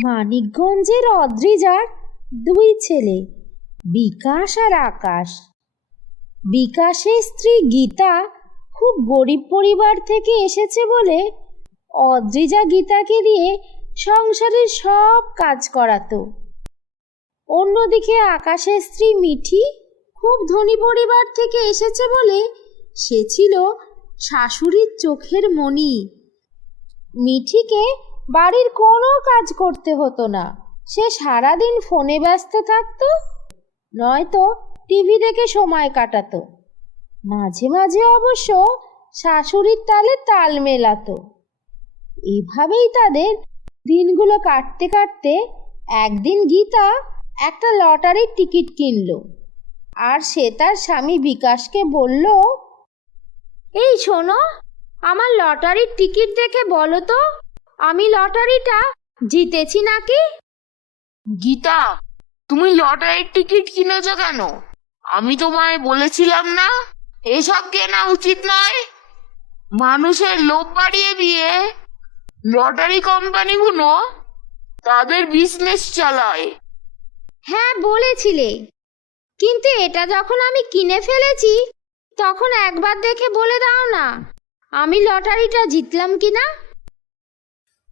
মানিকগঞ্জের অদ্রিজার দুই ছেলে, বিকাশ আর আকাশ। বিকাশের স্ত্রী গীতা খুব গরিব পরিবার থেকে এসেছে বলে অদ্রিজা গীতাকে দিয়ে সংসারের সব কাজ করাতো। অন্যদিকে আকাশের স্ত্রী মিঠি খুব ধনী পরিবার থেকে এসেছে বলে সে ছিল শাশুড়ির চোখের মণি। মিঠিকে বাড়ির কোনো কাজ করতে হতো না। সে সারাদিন ফোনে ব্যস্ত থাকতো, নয়তো টিভি দেখে সময় কাটাতো। মাঝে মাঝে অবশ্য শাশুড়ির তালে তাল মেলাতো। এভাবেই তাদের দিনগুলো কাটতে কাটতে একদিন গীতা একটা লটারির টিকিট কিনলো। আর সে তার স্বামী বিকাশকে বলল, এই শোনো, আমার লটারির টিকিট দেখে বলো তো আমি লটারিটা জিতেছি নাকি? গীতা তুমি লটারির টিকিট কিনেছো কেন? আমি তোমায় বলেছিলাম না এসব কেনা উচিত নয়। মানুষের লোভ বাড়িয়ে দিয়ে লটারি কোম্পানিগুলো তাদের বিজনেস চালায়। হ্যাঁ বলেছিলে। কিন্তু এটা যখন আমি কিনে ফেলেছি তখন একবার দেখে বলে দাও না আমি লটারিটা জিতলাম কি না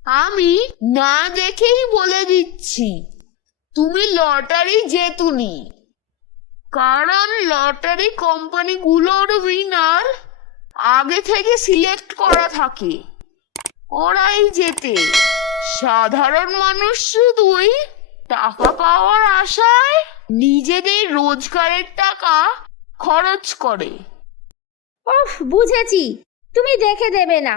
আমি না দেখেই বলে দিচ্ছি, তুমি লটারি জেতুনি। কারণ লটারি কোম্পানিগুলোর উইনার আগে থেকে সিলেক্ট করা থাকে। ওরাই জেতে। সাধারণ মানুষ শুধুই টাকা পাওয়ার আশায় নিজেদের রোজগারের টাকা খরচ করে। ওফ বুঝেছি। তুমি দেখে দেবে না।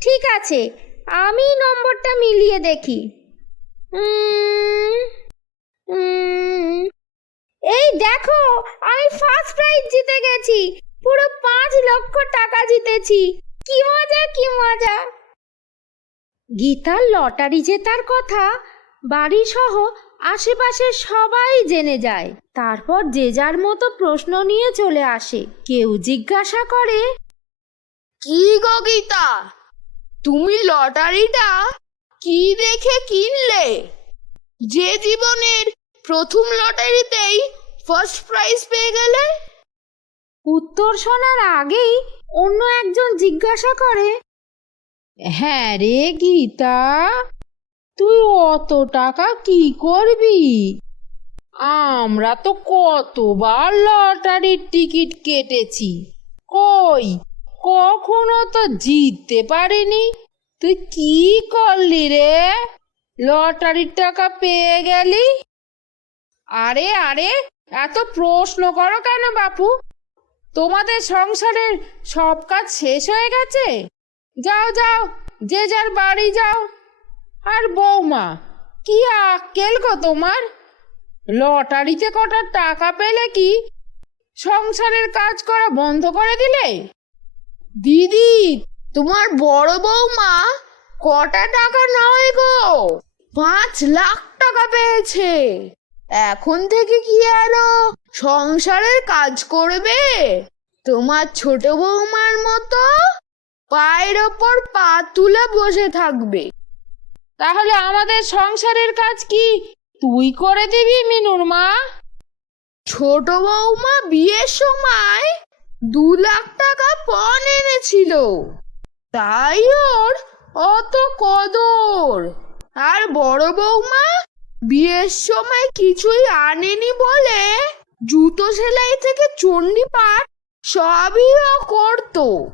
ঠিক আছে আমি নম্বরটা মিলিয়ে দেখি। এই দেখো, আমি ফার্স্ট প্রাইজ জিতে গেছি। পুরো পাঁচ লক্ষ টাকা জিতেছি। কি মজা কি মজা। গীতার লটারি জেতার কথা বাড়ি সহ আশেপাশের সবাই জেনে যায়। তারপর যে যার মতো প্রশ্ন নিয়ে চলে আসে। কেউ জিজ্ঞাসা করে, কি গো গীতা? তুমি লটারিটা কি দেখে কিনলে? যে জীবনের প্রথম লটারিতেই ফার্স্ট প্রাইজ পেয়ে গেলে? উত্তর শোনার আগেই অন্য একজন জিজ্ঞাসা করে হ্যাঁ রে গীতা, তুই অত টাকা কি করবি? আমরা তো কতবার লটারির টিকিট কেটেছি। কই কখনো তো জিততে পারিনি। তুই কি করলি রে? লটারির টাকা পেয়ে গেলি? আরে আরে, এত প্রশ্ন করো কেন বাপু? তোমাদের সংসারের সব কাজ শেষ হয়ে গেছে? যাও যাও, যে যার বাড়ি যাও। আর বৌমা, কি আক্কেল গো তোমার? লটারিতে কটা টাকা পেলে কি? সংসারের কাজ করা বন্ধ করে দিলে? দিদি, তোমার বড় বৌমা কটা টাকা নয় গো? পাঁচ লাখ টাকা পেয়েছে। এখন থেকে কি আরও সংসারের কাজ করবে? তোমার ছোট বৌমার মতো পায়ের ওপর পা তুলে বসে থাকবে। তাহলে আমাদের সংসারের কাজ কি তুই করে দিবি মিনুর মা? ছোট বৌমা বিয়ের সময় দু লাখ টাকা পণ এনেছিল। তাই ওর অত কদর। আর বড় বৌমা, বিয়ের সময় কিছুই আনেনি বলে জুতো সেলাই থেকে চণ্ডী পাঠ সবই ও করতো।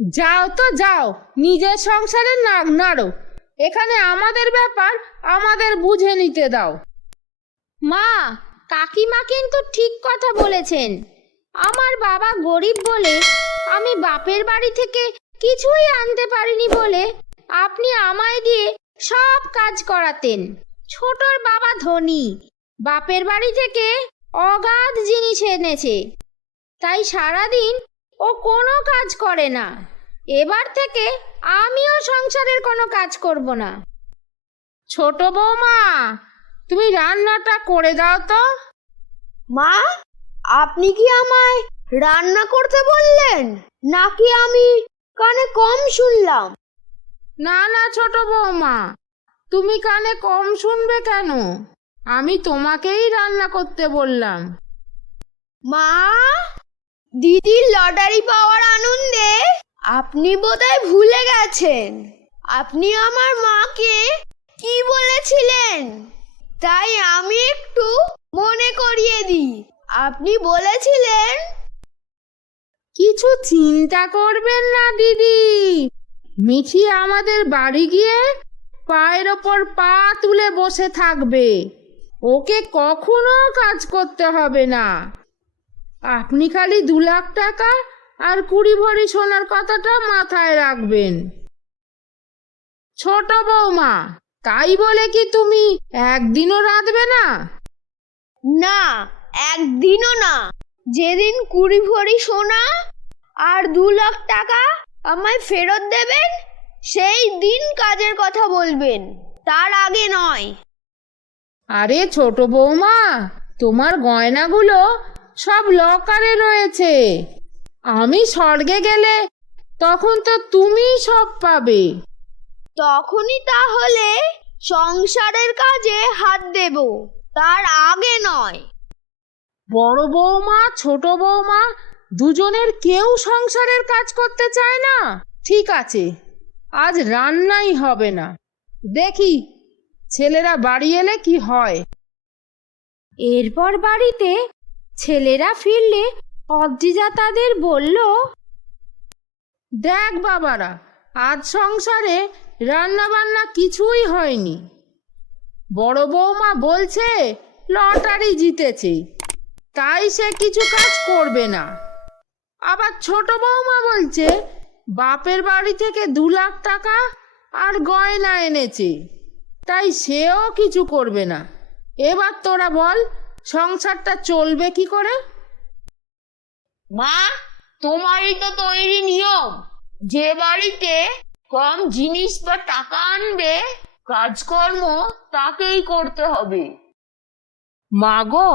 যাও তো যাও, নিজের সংসারে নাক নাড়ো। এখানে আমাদের ব্যাপার, আমাদের বুঝে নিতে দাও। মা, কাকিমা কিন্তু ঠিক কথা বলেছেন। আমার বাবা গরিব বলে আমি বাপের বাড়ি থেকে কিছুই আনতে পারিনি বলে আপনি আমায় দিয়ে সব কাজ করাতেন। ছোটর বাবা ধনী, বাপের বাড়ি থেকে অগাধ জিনিস এনেছে। তাই সারাদিন ও কোনো কাজ করে না। এবার থেকে আমিও সংসারের কোনো কাজ করব না। ছোট বৌমা, তুমি রান্নাটা করে দাও তো। মা আপনি কি আমায় রান্না করতে বললেন? নাকি আমি কানে কম শুনলাম? না না ছোট বৌমা তুমি কানে কম শুনবে কেন? আমি তোমাকেই রান্না করতে বললাম। মা দিদির লটারি পাওয়ার আনন্দে আপনি বোধহয় ভুলে গেছেন। আপনি আমার মাকে কি বলেছিলেন? তাই আমি একটু মনে আপনি বলেছিলেন। কিছু চিন্তা করবেন না দিদি। মিঠি আমাদের বাড়ি গিয়ে পায়ের ওপর পা তুলে বসে থাকবে। ওকে কখনো কাজ করতে হবে না। আপনি খালি দু লাখ টাকা আর কুড়ি ভরি সোনার কথাটা মাথায় রাখবেন। ছোট বৌমা তাই বলে কি তুমি একদিনও রাঁধবে না? না একদিনও না। যেদিন কুড়ি ভরি সোনা আর দু লাখ টাকা আমায় ফেরত দেবেন সেই দিন কাজের কথা বলবেন। তার আগে নয়। আরে ছোট বৌমা তোমার গয়নাগুলো সব লকারে রয়েছে। আমি স্বর্গে গেলে তখন তো তুমিই সব পাবে। তখনই তাহলে সংসারের কাজে হাত দেব। তার আগে নয়। বড় বৌমা ছোট বৌমা দুজনের কেউ সংসারের কাজ করতে চায় না। ঠিক আছে আজ রান্নাই হবে না। দেখি ছেলেরা বাড়ি এলে কি হয়? এরপর বাড়িতে ছেলেরা ফিরলে অদ্রিজা তাদের বলল দেখ বাবারা আজ সংসারে রান্না বান্না কিছুই হয়নি। বড় বৌমা বলছে লটারি জিতেছে। তাই সে কিছু কাজ করবে না। আবার ছোট বৌমা বলছে বাপের বাড়ি থেকে দু লাখ টাকা আর গয়না এনেছে। তাই সেও কিছু করবে না। এবার তোরা বল সংসারটা চলবে কি করে? মা তোমারই তো তৈরি নিয়ম। যে বাড়িতে কম জিনিস বা টাকা আনবে কাজকর্ম তাকেই করতে হবে। মাগো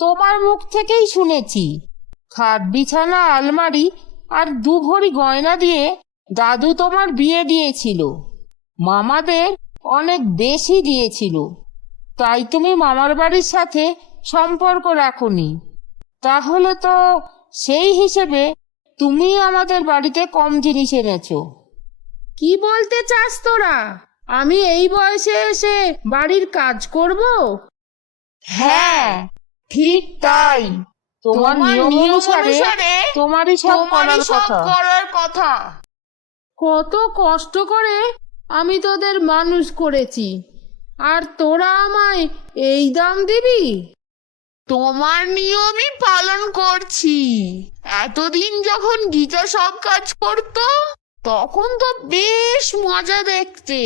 তোমার মুখ থেকেই শুনেছি। খাট, বিছানা, আলমারি আর দু ভরি গয়না দিয়ে দাদু তোমার বিয়ে দিয়েছিল। মামাদের অনেক বেশি দিয়েছিল। তাই তুমি মামার বাড়ির সাথে সম্পর্ক রাখোনি। তাহলে তো সেই হিসেবে তুমি আমাদের বাড়িতে কম জিনিস এনেছো। কি বলতে চাস তোরা? আমি এই বয়সে এসে বাড়ির কাজ করব? হ্যাঁ ঠিক তাই। তোমার নিয়ম অনুসারে তোমারই সব করার কথা। করার কথা। কত কষ্ট করে আমি তোদের মানুষ করেছি। আর তোরা আমায় এই দাম দিবি? তোমার নিয়মই পালন করছি। এতদিন যখন গীতা সব কাজ করত তখন তো বেশ মজা দেখতে।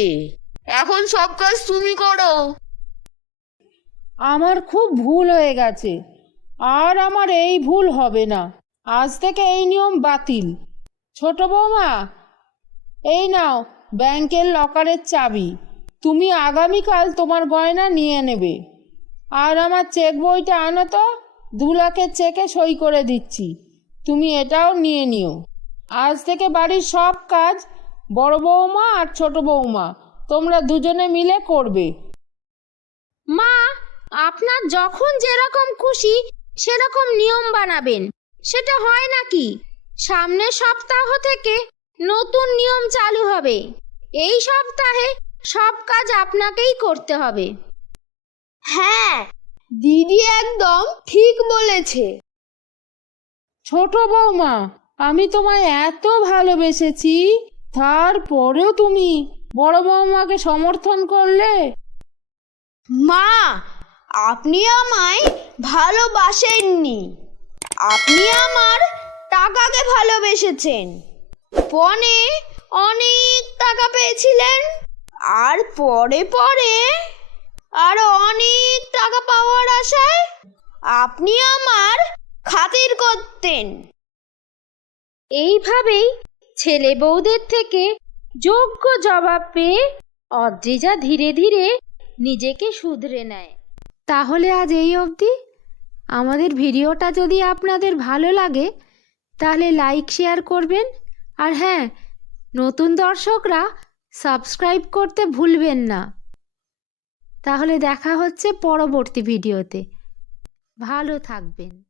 এখন সব কাজ তুমি করো। আমার খুব ভুল হয়ে গেছে। আর আমার এই ভুল হবে না। আজ থেকে এই নিয়ম বাতিল। ছোট বৌমা, এই নাও ব্যাংকের লকারের চাবি। তুমি আগামীকাল তোমার গয়না নিয়ে নেবে। আর আমার চেক বইটা আনো তো, দু লাখের চেকে সই করে দিচ্ছি। তুমি এটাও নিয়ে নিও। আজ থেকে বাড়ির সব কাজ বড় বৌমা আর ছোট বৌমা, তোমরা দুজনে মিলে করবে। মা আপনার যখন যেরকম খুশি সেরকম নিয়ম বানাবেন। সেটা হয় নাকি? সামনের সপ্তাহ থেকে নতুন নিয়ম চালু হবে। এই সপ্তাহে সব কাজ আপনাকেই করতে হবে। হ্যাঁ দিদি একদম ঠিক বলেছে। ছোট বৌমা আমি তোমায় এত ভালোবেসেছি তারপরেও তুমি বড় বৌমাকে সমর্থন করলে? মা আপনি আমায় ভালোবাসেননি। আপনি আমার টাকাকে ভালোবেসেছেন। পনে অনেক টাকা পেয়েছিলেন, আর পরে পরে আরও অনেক টাকা পাওয়ার আশায় আপনি আমার খাতির করতেন। এইভাবেই ছেলে বউদের থেকে যোগ্য জবাব পেয়ে অদ্রিজা ধীরে ধীরে নিজেকে শুধরে নেয়। তাহলে আজ এই অবধি। আমাদের ভিডিওটা যদি আপনাদের ভালো লাগে, তাহলে লাইক, শেয়ার করবেন। আর হ্যাঁ নতুন দর্শকরা সাবস্ক্রাইব করতে ভুলবেন না। তাহলে দেখা হচ্ছে পরবর্তী ভিডিওতে। ভালো থাকবেন।